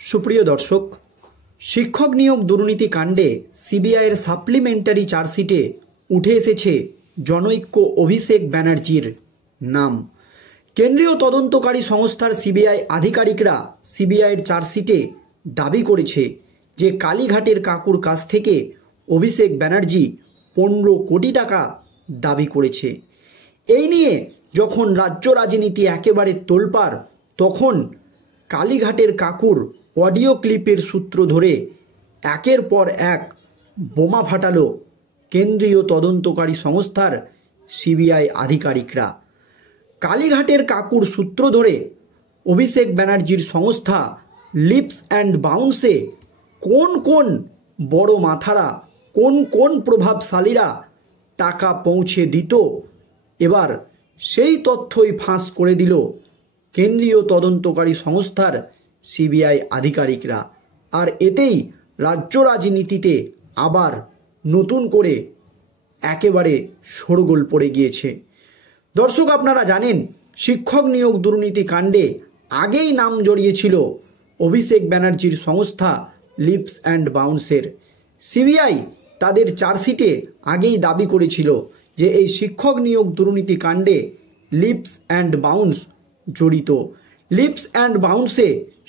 সুপ্রিয় দর্শক, শিক্ষক নিয়োগ দুর্নীতি কাণ্ডে সিবিআইয়ের সাপ্লিমেন্টারি চার্জশিটে উঠে এসেছে জনৈক্য অভিষেক ব্যানার্জির নাম। কেন্দ্রীয় তদন্তকারী সংস্থার সিবিআই আধিকারিকরা সিবিআইয়ের চার্জশিটে দাবি করেছে যে কালীঘাটের কাকুর কাছ থেকে অভিষেক ব্যানার্জি 15 কোটি টাকা দাবি করেছে। এই নিয়ে যখন রাজ্য রাজনীতি একেবারে তোলপাড়, তখন কালীঘাটের কাকুর অডিও ক্লিপের সূত্র ধরে একের পর এক বোমা ফাটালো কেন্দ্রীয় তদন্তকারী সংস্থার সিবিআই আধিকারিকরা। কালীঘাটের কাকুর সূত্র ধরে অভিষেক ব্যানার্জির সংস্থা লিপস অ্যান্ড বাউন্সে কোন কোন বড় মাথারা, কোন কোন প্রভাবশালীরা টাকা পৌঁছে দিত, এবার সেই তথ্যই ফাঁস করে দিল কেন্দ্রীয় তদন্তকারী সংস্থার সিবিআই আধিকারিকরা। আর এতেই রাজ্য রাজনীতিতে আবার নতুন করে একেবারে শোরগোল পড়ে গিয়েছে। দর্শক, আপনারা জানেন শিক্ষক নিয়োগ দুর্নীতি কাণ্ডে আগেই নাম জড়িয়েছিল অভিষেক ব্যানার্জির সংস্থা লিপস অ্যান্ড বাউন্সের। সিবিআই তাদের চার্জশিটে আগেই দাবি করেছিল যে এই শিক্ষক নিয়োগ দুর্নীতি কাণ্ডে লিপস অ্যান্ড বাউন্স জড়িত। লিপস অ্যান্ড বাউন্সে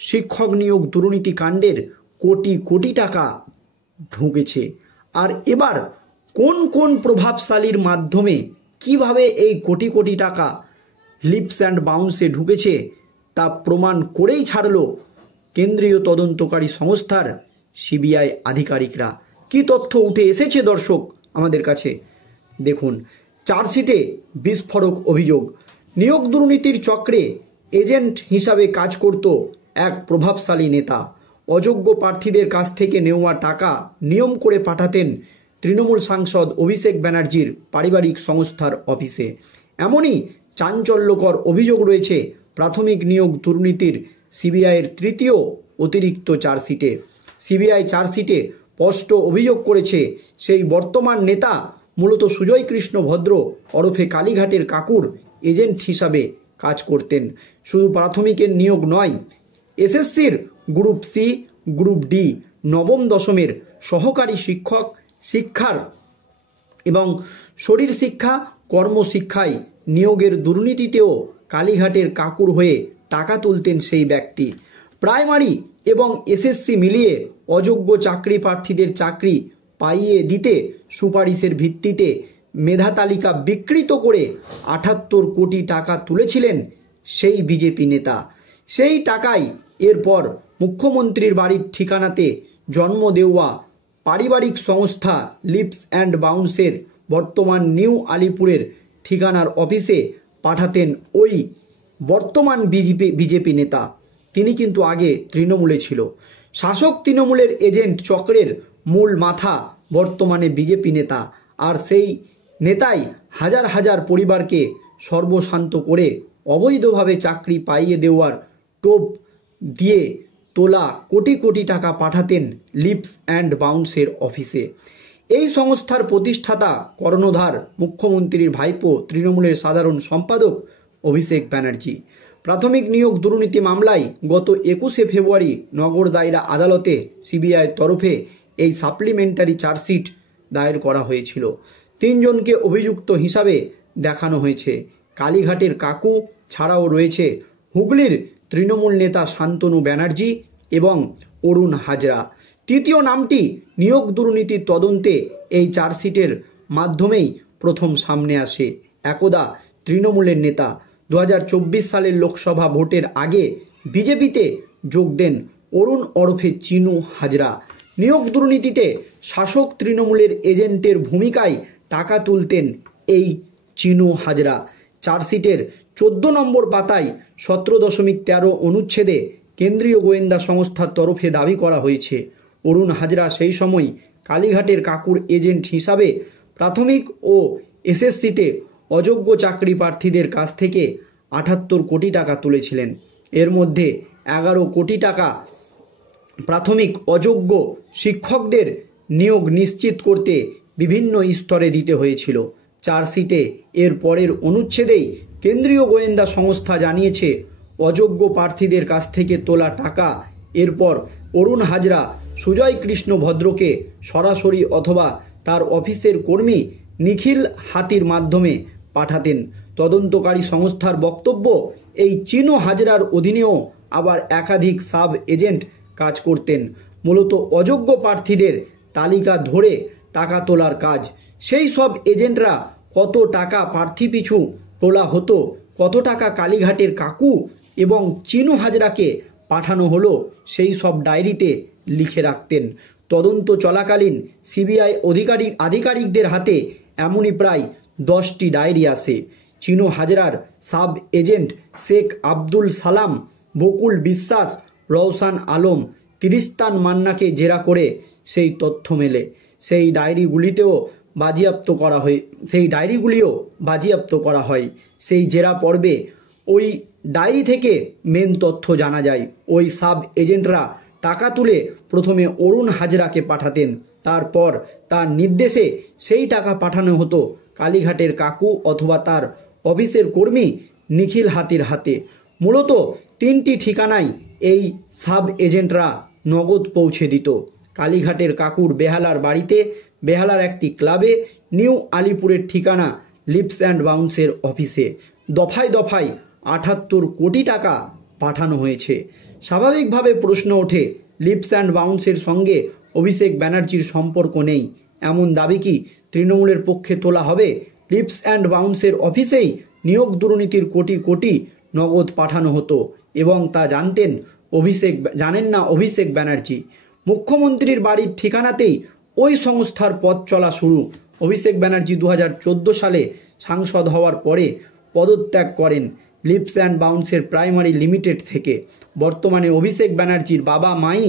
শিক্ষক নিয়োগ দুর্নীতি কাণ্ডের কোটি কোটি টাকা ঢুকেছে। আর এবার কোন কোন প্রভাবশালীর মাধ্যমে কিভাবে এই কোটি কোটি টাকা লিপস অ্যান্ড বাউন্সে ঢুকেছে তা প্রমাণ করেই ছাড়ল কেন্দ্রীয় তদন্তকারী সংস্থার সিবিআই আধিকারিকরা। কি তথ্য উঠে এসেছে দর্শক আমাদের কাছে দেখুন। চার্জশিটে বিস্ফোরক অভিযোগ। নিয়োগ দুর্নীতির চক্রে এজেন্ট হিসাবে কাজ করত এক প্রভাবশালী নেতা। অযোগ্য প্রার্থীদের কাছ থেকে নেওয়া টাকা নিয়ম করে পাঠাতেন তৃণমূল সাংসদ অভিষেক ব্যানার্জির পারিবারিক সংস্থার অফিসে। এমনই চাঞ্চল্যকর অভিযোগ রয়েছে প্রাথমিক নিয়োগ দুর্নীতির সিবিআইয়ের তৃতীয় অতিরিক্ত চার্জশিটে। সিবিআই চার্জশিটে স্পষ্ট অভিযোগ করেছে সেই বর্তমান নেতা মূলত সুজয় কৃষ্ণ ভদ্র ওরফে কালীঘাটের কাকুর এজেন্ট হিসাবে কাজ করতেন। শুধু প্রাথমিকের নিয়োগ নয়, এসএসসির গ্রুপ সি, গ্রুপ ডি, নবম দশমের সহকারী শিক্ষক, শিক্ষার এবং শরীর শিক্ষা, কর্মশিক্ষায় নিয়োগের দুর্নীতিতেও কালীঘাটের কাকুর হয়ে টাকা তুলতেন সেই ব্যক্তি। প্রাইমারি এবং এসএসসি মিলিয়ে অযোগ্য চাকরি প্রার্থীদের চাকরি পাইয়ে দিতে সুপারিশের ভিত্তিতে মেধা তালিকা বিকৃত করে 78 কোটি টাকা তুলেছিলেন সেই বিজেপি নেতা। সেই টাকাই এরপর মুখ্যমন্ত্রীর বাড়ির ঠিকানাতে জন্ম দেওয়া পারিবারিক সংস্থা লিপস অ্যান্ড বাউন্সের বর্তমান নিউ আলিপুরের ঠিকানার অফিসে পাঠাতেন ওই বর্তমান বিজেপি নেতা। তিনি কিন্তু আগে তৃণমূলে ছিল। শাসক তৃণমূলের এজেন্ট চক্রের মূল মাথা বর্তমানে বিজেপি নেতা। আর সেই নেতাই হাজার হাজার পরিবারকে সর্বশান্ত করে অবৈধভাবে চাকরি পাইয়ে দেওয়ার টোপ দিয়ে তোলা কোটি কোটি টাকা পাঠাতেন লিপস অ্যান্ড বাউন্সের অফিসে। এই সংস্থার প্রতিষ্ঠাতা কর্ণধার মুখ্যমন্ত্রীর ভাইপো তৃণমূলের সাধারণ সম্পাদক অভিষেক ব্যানার্জি। প্রাথমিক নিয়োগ দুর্নীতি মামলায় গত 21শে ফেব্রুয়ারি নগর দায়রা আদালতে সিবিআই তরফে এই সাপ্লিমেন্টারি চার্জশিট দায়ের করা হয়েছিল। 3 জনকে অভিযুক্ত হিসাবে দেখানো হয়েছে। কালীঘাটের কাকু ছাড়াও রয়েছে হুগলির তৃণমূল নেতা শান্তনু ব্যানার্জি এবং অরুণ হাজরা। তৃতীয় নামটি নিয়োগ দুর্নীতির তদন্তে এই চার্জশিটের মাধ্যমেই প্রথম সামনে আসে। একদা তৃণমূলের নেতা 2024 সালের লোকসভা ভোটের আগে বিজেপিতে যোগ দেন অরুণ ওরফে চিনু হাজরা। নিয়োগ দুর্নীতিতে শাসক তৃণমূলের এজেন্টের ভূমিকায় টাকা তুলতেন এই চিনু হাজরা। চার্জশিটের 14 নম্বর পাতায় 17.13 অনুচ্ছেদে কেন্দ্রীয় গোয়েন্দা সংস্থার তরফে দাবি করা হয়েছে অরুণ হাজরা সেই সময় কালীঘাটের কাকুর এজেন্ট হিসাবে প্রাথমিক ও এসএসসিতে অযোগ্য চাকরি প্রার্থীদের কাছ থেকে 78 কোটি টাকা তুলেছিলেন। এর মধ্যে 11 কোটি টাকা প্রাথমিক অযোগ্য শিক্ষকদের নিয়োগ নিশ্চিত করতে বিভিন্ন স্তরে দিতে হয়েছিল। চার্জশিটে এর পরের অনুচ্ছেদেই কেন্দ্রীয় গোয়েন্দা সংস্থা জানিয়েছে অযোগ্য প্রার্থীদের কাছ থেকে তোলা টাকা এরপর অরুণ হাজরা সুজয় কৃষ্ণ ভদ্রকে সরাসরি অথবা তার অফিসের কর্মী নিখিল হাতির মাধ্যমে পাঠাতেন। তদন্তকারী সংস্থার বক্তব্য, এই চিনো হাজরার অধীনেও আবার একাধিক সাব এজেন্ট কাজ করতেন। মূলত অযোগ্য প্রার্থীদের তালিকা ধরে টাকা তোলার কাজ। সেই সব এজেন্টরা কত টাকা প্রার্থী পিছু তোলা হতো, কত টাকা কালীঘাটের কাকু এবং চিনো হাজরাকে পাঠানো হলো, সেই সব ডায়েরিতে লিখে রাখতেন। তদন্ত চলাকালীন সিবিআই আধিকারিকদের হাতে এমনই প্রায় 10টি ডায়েরি আসে। চিনো হাজরার সাব এজেন্ট শেখ আব্দুল সালাম, বকুল বিশ্বাস, রওশন আলম, তিরিস্তান মান্নাকে জেরা করে সেই তথ্য মেলে। সেই ডায়েরিগুলিও বাজেয়াপ্ত করা হয়। সেই জেরা পর্বে ওই ডায়েরি থেকে মেন তথ্য জানা যায়। ওই সাব এজেন্টরা টাকা তুলে প্রথমে অরুণ হাজরাকে পাঠাতেন, তারপর তার নির্দেশে সেই টাকা পাঠানো হতো কালীঘাটের কাকু অথবা তার অফিসের কর্মী নিখিল হাতির হাতে। মূলত 3টি ঠিকানায় এই সাব এজেন্টরা নগদ পৌঁছে দিত। কালীঘাটের কাকুর বেহালার বাড়িতে, বেহালার একটি ক্লাবে, নিউ আলিপুরের ঠিকানা লিপস অ্যান্ড বাউন্সের অফিসে। দফায় দফায় 78 কোটি টাকা পাঠানো হয়েছে। স্বাভাবিকভাবে প্রশ্ন ওঠে, লিপস অ্যান্ড বাউন্সের সঙ্গে অভিষেক ব্যানার্জির সম্পর্ক নেই, এমন দাবি কি তৃণমূলের পক্ষে তোলা হবে? লিপস অ্যান্ড বাউন্সের অফিসেই নিয়োগ দুর্নীতির কোটি কোটি নগদ পাঠানো হতো এবং তা জানেন না অভিষেক ব্যানার্জি। মুখ্যমন্ত্রীর বাড়ির ঠিকানাতেই ওই সংস্থার পথ চলা শুরু। অভিষেক ব্যানার্জি 2014 সালে সাংসদ হওয়ার পরে পদত্যাগ করেন লিপস অ্যান্ড বাউন্সের প্রাইমারি লিমিটেড থেকে। বর্তমানে অভিষেক ব্যানার্জির বাবা মাই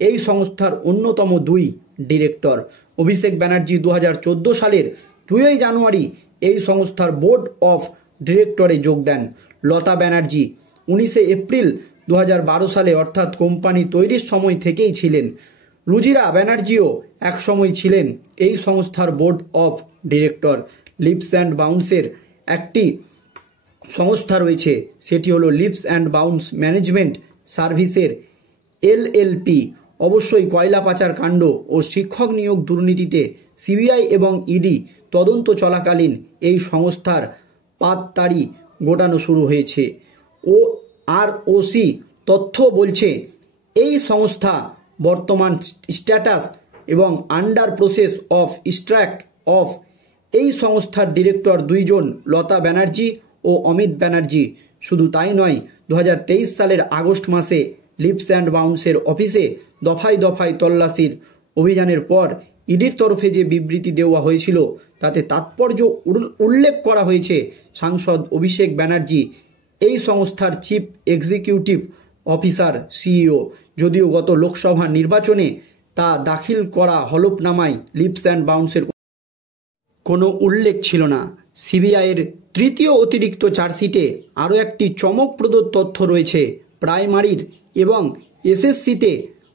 এই সংস্থার অন্যতম 2 ডিরেক্টর। অভিষেক ব্যানার্জি 2014 সালের 2 জানুয়ারি এই সংস্থার বোর্ড অফ ডিরেক্টরে যোগ দেন। লতা ব্যানার্জি 19 এপ্রিল 2012 সালে, অর্থাৎ কোম্পানি তৈরির সময় থেকেই ছিলেন। রুজিরা ব্যানার্জিও একসময় ছিলেন এই সংস্থার board of director. Leaps and বাউন্সের একটি সংস্থা রয়েছে, সেটি হলো লিপস অ্যান্ড বাউন্স ম্যানেজমেন্ট সার্ভিসের LLP। অবশ্যই কয়লা পাচার কাণ্ড ও শিক্ষক নিয়োগ দুর্নীতিতে সিবিআই এবং ইডি তদন্ত চলাকালীন এই সংস্থার পাততাড়ি গোটানো শুরু হয়েছে। ROC তথ্য বলছে এই সংস্থা বর্তমান স্ট্যাটাস এবং under process of struck off. এই সংস্থার ডিরেক্টর 2 জন, লতা ব্যানার্জি ও অমিত ব্যানার্জি। শুধু তাই নয়, 2023 সালের আগস্ট মাসে লিপস অ্যান্ড বাউন্সের অফিসে দফায় দফায় তল্লাশির অভিযানের পর ইডির তরফে যে বিবৃতি দেওয়া হয়েছিল তাতে তাৎপর্য উল্লেখ করা হয়েছে সাংসদ অভিষেক ব্যানার্জি এই সংস্থার চিফ এক্সিকিউটিভ অফিসার CEO। যদিও গত লোকসভা নির্বাচনে তা দাখিল করা হলফনামায় লিপস অ্যান্ড বাউন্সের কোনো উল্লেখ ছিল না। সিবিআইয়ের 3য় অতিরিক্ত চার্জশিটে আরও একটি চমকপ্রদ তথ্য রয়েছে। প্রাইমারির এবং SSCতে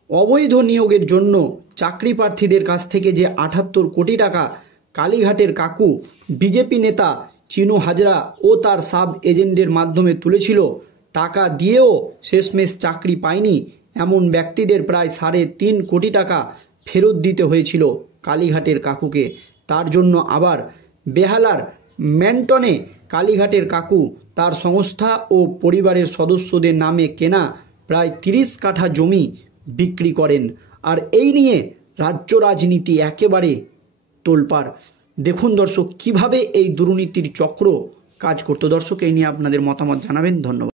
অবৈধ নিয়োগের জন্য চাকরি প্রার্থীদের কাছ থেকে যে 78 কোটি টাকা কালীঘাটের কাকু বিজেপি নেতা চিনো হাজরা ও তার সাব এজেন্টদের মাধ্যমে তুলেছিল, টাকা দিয়েও শেষমেশ চাকরি পায়নি এমন ব্যক্তিদের প্রায় 3.5 কোটি টাকা ফেরত দিতে হয়েছিল কালীঘাটের কাকুকে। তার জন্য আবার বেহালার ম্যান্টনে কালীঘাটের কাকু তার সংস্থা ও পরিবারের সদস্যদের নামে কেনা প্রায় 30 কাঠা জমি বিক্রি করেন। আর এই নিয়ে রাজ্য রাজনীতি একেবারে তোলপাড়। দেখুন দর্শক, কিভাবে এই দুর্নীতির চক্র কাজ করতো। দর্শক, এই নিয়ে আপনাদের মতামত জানাবেন। ধন্যবাদ।